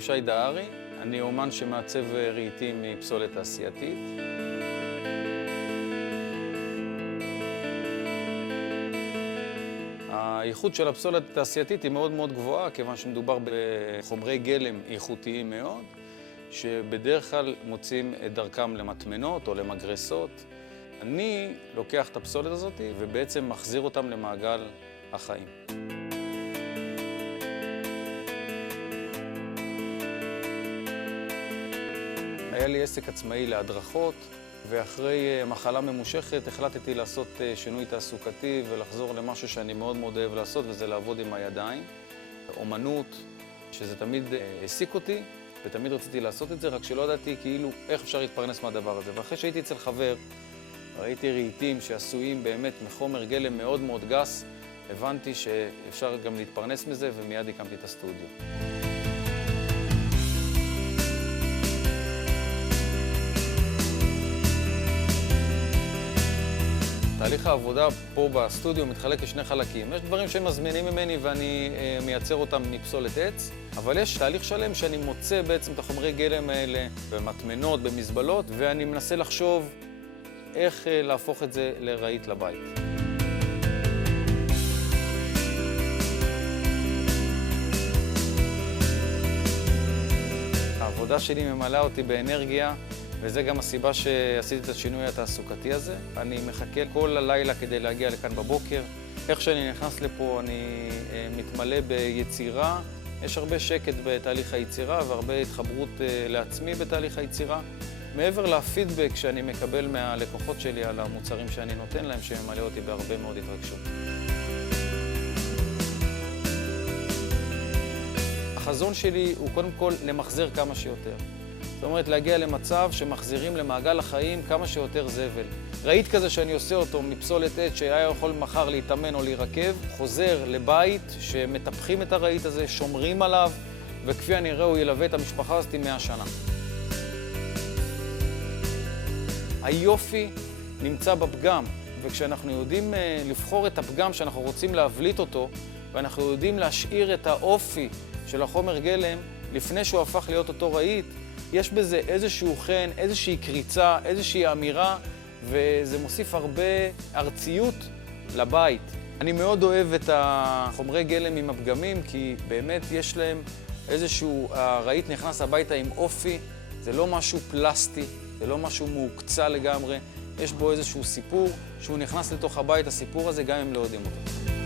קוראים שי דהרי, אני אומן שמעצב רהיטים מפסולת תעשייתית. האיכות של הפסולת התעשייתית היא מאוד מאוד גבוהה, כיוון שמדובר בחומרי גלם איכותיים מאוד, שבדרך כלל מוצאים את דרכם למטמנות או למגרסות. אני לוקח את הפסולת הזאת ובעצם מחזיר אותם למעגל החיים. היה לי עסק עצמאי להדרכות, ואחרי מחלה ממושכת החלטתי לעשות שינוי תעסוקתי ולחזור למשהו שאני מאוד מאוד אוהב לעשות, וזה לעבוד עם הידיים. אומנות, שזה תמיד העסיק אותי, ותמיד רציתי לעשות את זה, רק שלא ידעתי כאילו איך אפשר להתפרנס מהדבר הזה. ואחרי שהייתי אצל חבר, ראיתי רהיטים שעשויים באמת מחומר גלם מאוד מאוד גס, הבנתי שאפשר גם להתפרנס מזה, ומיד הקמתי את הסטודיו. תהליך העבודה פה בסטודיו מתחלק לשני חלקים. יש דברים שהם מזמינים ממני ואני מייצר אותם מפסולת עץ, אבל יש תהליך שלם שאני מוצא בעצם את החומרי גלם האלה במטמנות, במזבלות, ואני מנסה לחשוב איך להפוך את זה לרהיט לבית. העבודה שלי ממלאה אותי באנרגיה, וזה גם הסיבה שעשיתי את השינוי התעסוקתי הזה. אני מחכה כל הלילה כדי להגיע לכאן בבוקר. איך שאני נכנס לפה אני מתמלא ביצירה. יש הרבה שקט בתהליך היצירה והרבה התחברות לעצמי בתהליך היצירה. מעבר לפידבק שאני מקבל מהלקוחות שלי על המוצרים שאני נותן להם, שממלא אותי בהרבה מאוד התרגשות. החזון שלי הוא קודם כל למחזר כמה שיותר. זאת אומרת, להגיע למצב שמחזירים למעגל החיים כמה שיותר זבל. רהיט כזה שאני עושה אותו מפסולת עץ שהיה יכול מחר להתאמן או להירקב, חוזר לבית שמטפחים את הרהיט הזה, שומרים עליו, וכפי הנראה הוא ילווה את המשפחה הזאת 100 שנה. היופי נמצא בפגם, וכשאנחנו יודעים לבחור את הפגם שאנחנו רוצים להבליט אותו, ואנחנו יודעים להשאיר את האופי של החומר גלם לפני שהוא הפך להיות אותו רהיט, יש בזה איזשהו חן, איזושהי קריצה, איזושהי אמירה, וזה מוסיף הרבה ארציות לבית. אני מאוד אוהב את החומרי גלם עם הפגמים, כי באמת יש להם איזשהו, הרהיט נכנס הביתה עם אופי, זה לא משהו פלסטי, זה לא משהו מוקצה לגמרי, יש בו איזשהו סיפור שהוא נכנס לתוך הבית, הסיפור הזה, גם אם לא יודעים אותו.